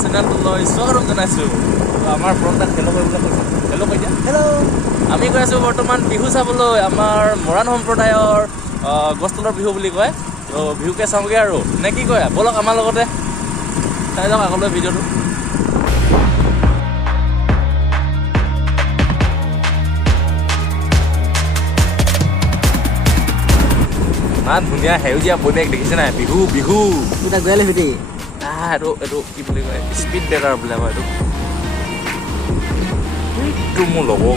চেনেলটোলৈ স্বাগতম জনাইছোঁ। আমাৰ ফ্ৰণ্টত হেল্ল' কৰিবলৈ কৈছোঁ। হেল্ল' কৈ দিয়া। হেল্ল'। আমি গৈ আছোঁ বৰ্তমান বিহু চাবলৈ। আমাৰ মৰাণ সম্প্ৰদায়ৰ গছতলৰ বিহু বুলি কয়। ত' বিহুকে চাওঁগৈ আৰু নে কি কয়? ব'লক আমাৰ লগতে চাই যাওক আগলৈ ভিডিঅ'টো। ইমান ধুনীয়া সেউজীয়া পৰিৱেশ দেখিছে নাই? বিহু বিহু তাক গৈ আহিবি দেই। এইটো কি বুলি কয়? স্পীড ব্ৰেকাৰ বোলে কয় এইটো। এইটো মোৰ লগৰ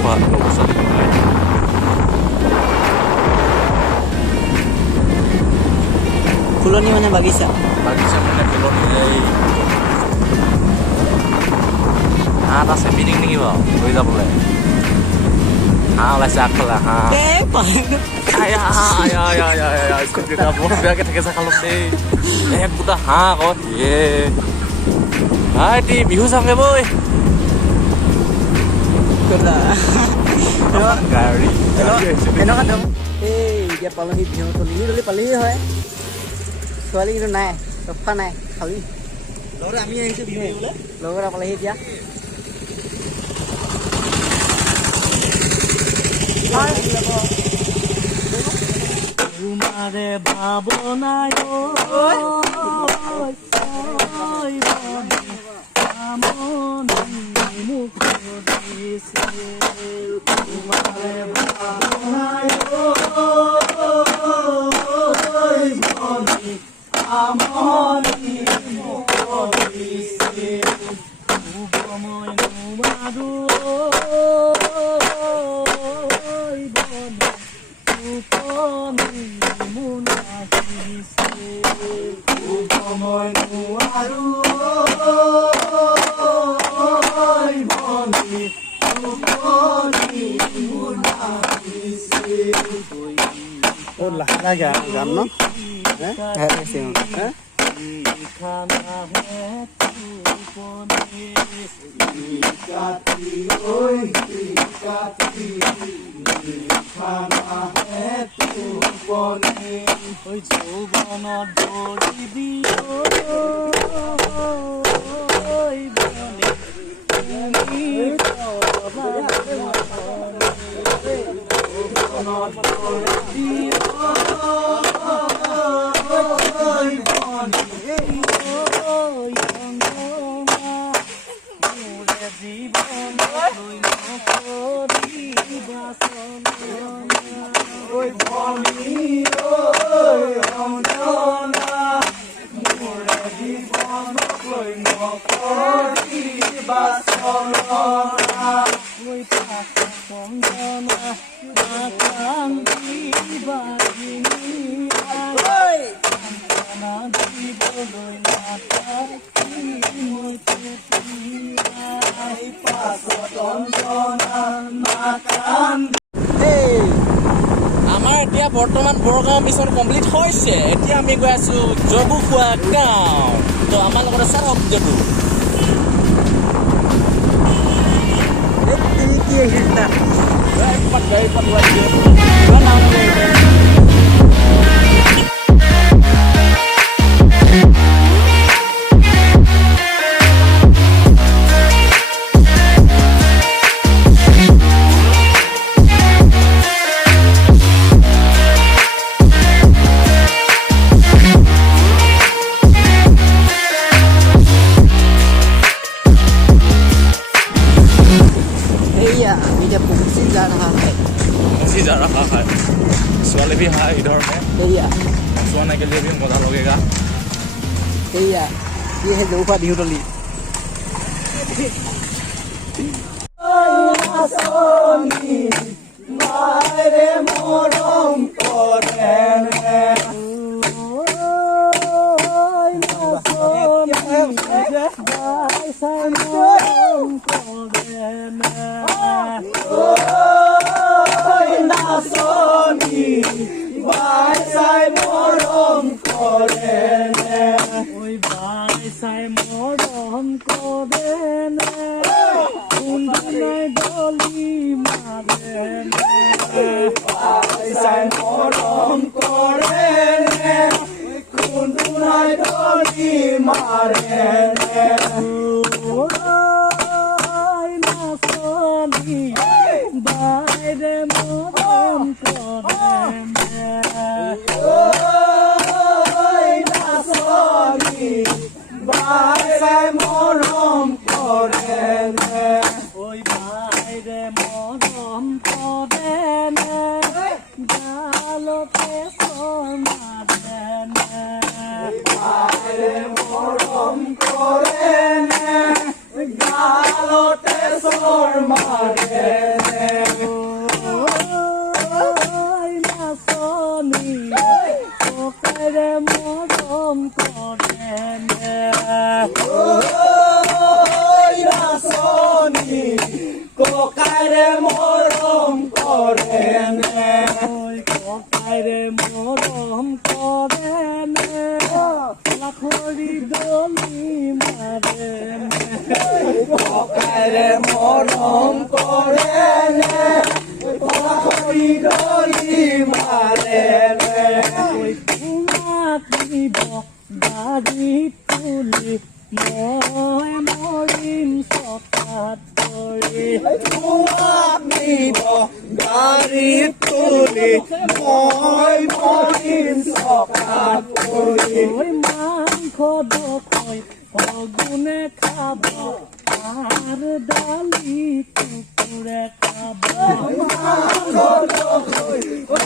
ফুলনি মানে বাগিচা মানে ফুলনি এই হাঁহ এটা চেপিটিং নেকি বাৰু লৈ যাবলৈ? হাঁহ ওলাইছে আগফালে হাঁহ বৰ বেয়াকে থাকে খালত দেই এক গোটা হাঁহ আকৌ এটি বিহু চাওঁগে বৈ গাড়ী এতিয়া পালহি বিহু তলি পালেহি হয়। ছোৱালী কিন্তু নাই, ৰখা নাই খালি লগত আমি আহিছোঁ বিহু লগত পালেহি এতিয়া তোমারে ভাবনায় মুখ দিছে তোমারে ভাবনায় আমনি মুখ দিছে সময় নোমারু গান ন যৌবনত দৌৰিবি আমাৰ এতিয়া বৰ্তমান বৰগাঁও মিছন কমপ্লিট হৈছে। এতিয়া আমি গৈ আছো জবুখোৱা গাঁও। তো আমাৰ লগতে চাৰ হওক জবু গাড়ী जा रहा है वाले भी है इधर में सोने के लिए भी मजा लगेगा। ये है जौफा बिहू तली Sai mor om kore ne, kundu na Dolly মাৰে নাচনি বাইৰে মৰম কৰে নাচনি বাইৰে মৰম কৰে ঐ বাইৰে মৰম কৰে গালতে চমাৰে বাইৰে মৰম কৰে গালতে চৰ মাৰে নাচনি ককাইৰে মৰম কৰে নাচনি ককাইৰে মৰম কৰে ককাইৰে মৰম কৰে লাখৰি ডলি মাৰে ককাইৰে মৰম কৰে লাখৰি ডলি মাৰে দিব গাড়ী তুলি মই মৰিম চকাত পৰি নিব গাড়ী তুলি মই মৰিম চকাত পৰি মাংস দখৈ অগুণে খাব আৰু দালি কুকুৰে খাব মাংস দখৈ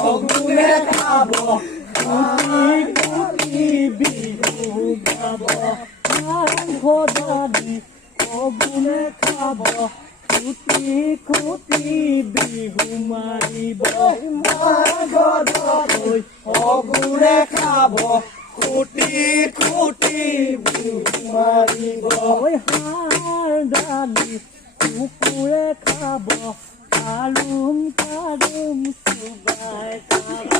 অগুণে খাব বিহু গাব মাংস দালি অগুণে খাব খুটি খুটি বিহু মাৰিব মাংস দখৈ অগুণে খাব খুটি খুটি বিহু মাৰিব হাড় দালি কুকুৰে খাব কাৰুম কাৰুম চুবাই খাব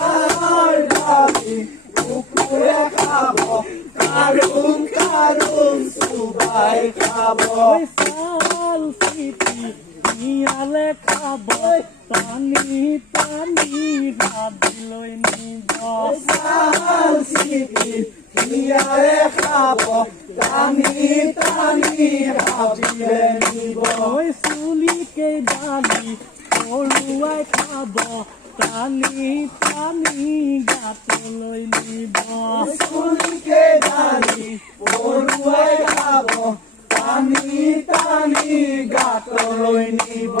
হাড় দালি কুকুৰে খাব কাৰুম কাৰুম চুবাই খাব চাল চিটি নিয়ালে খাব টানি টানি ৰাধিলৈ নিব চাল চিটি নিয়ালে খাব টানি টানি ৰাধিলে নিব চুলিকে দালি পৰুৱাই খাব টানি টানি গাতলৈ নিব চুলিকে দালি পৰুৱাই খাব টানি টানি গাতলৈ নিব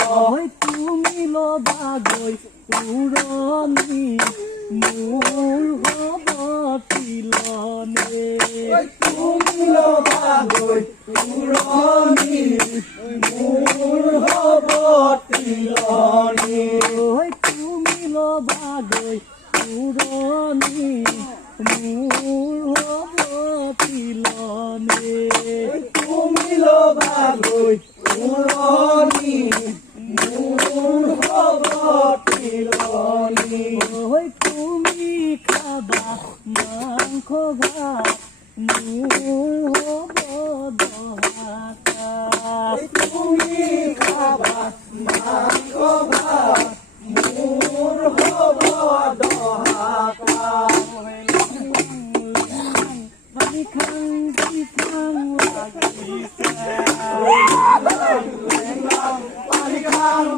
তুমি লবা গৈ উৰণি মোৰ হ'ব তিলনি তুমি লবা গৈ উৰণি মোৰ হ'ব তিলনি তুমি লবা গৈ উৰণি মোৰ হ'ব তিলনি তুমি লবা গৈ উৰণি মোৰ হ'ব তিলনি তুমি খাবা মাংস ভাত মোৰ হ'ব দহাতা তুমি খাবা মাংস ভাত মোৰ হ'ব দহাতা পানী খাং লাগিছে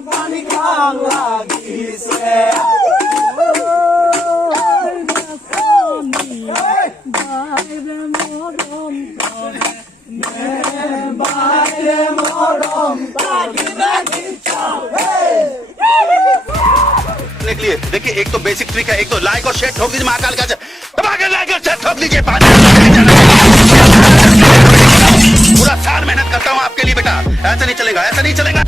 পানী খাং লাগিছে বাইৰে মৰম কৰে বাইৰে মৰম के लिए देखिए, एक तो बेसिक ट्रिक है, एक तो लाइक और शेयर ठोक दीजिए महाकाल का लाइक और शेयर ठोक दीजिए पूरा साल मेहनत करता हूँ आपके लिए बेटा, ऐसा नहीं चलेगा, ऐसा नहीं चलेगा।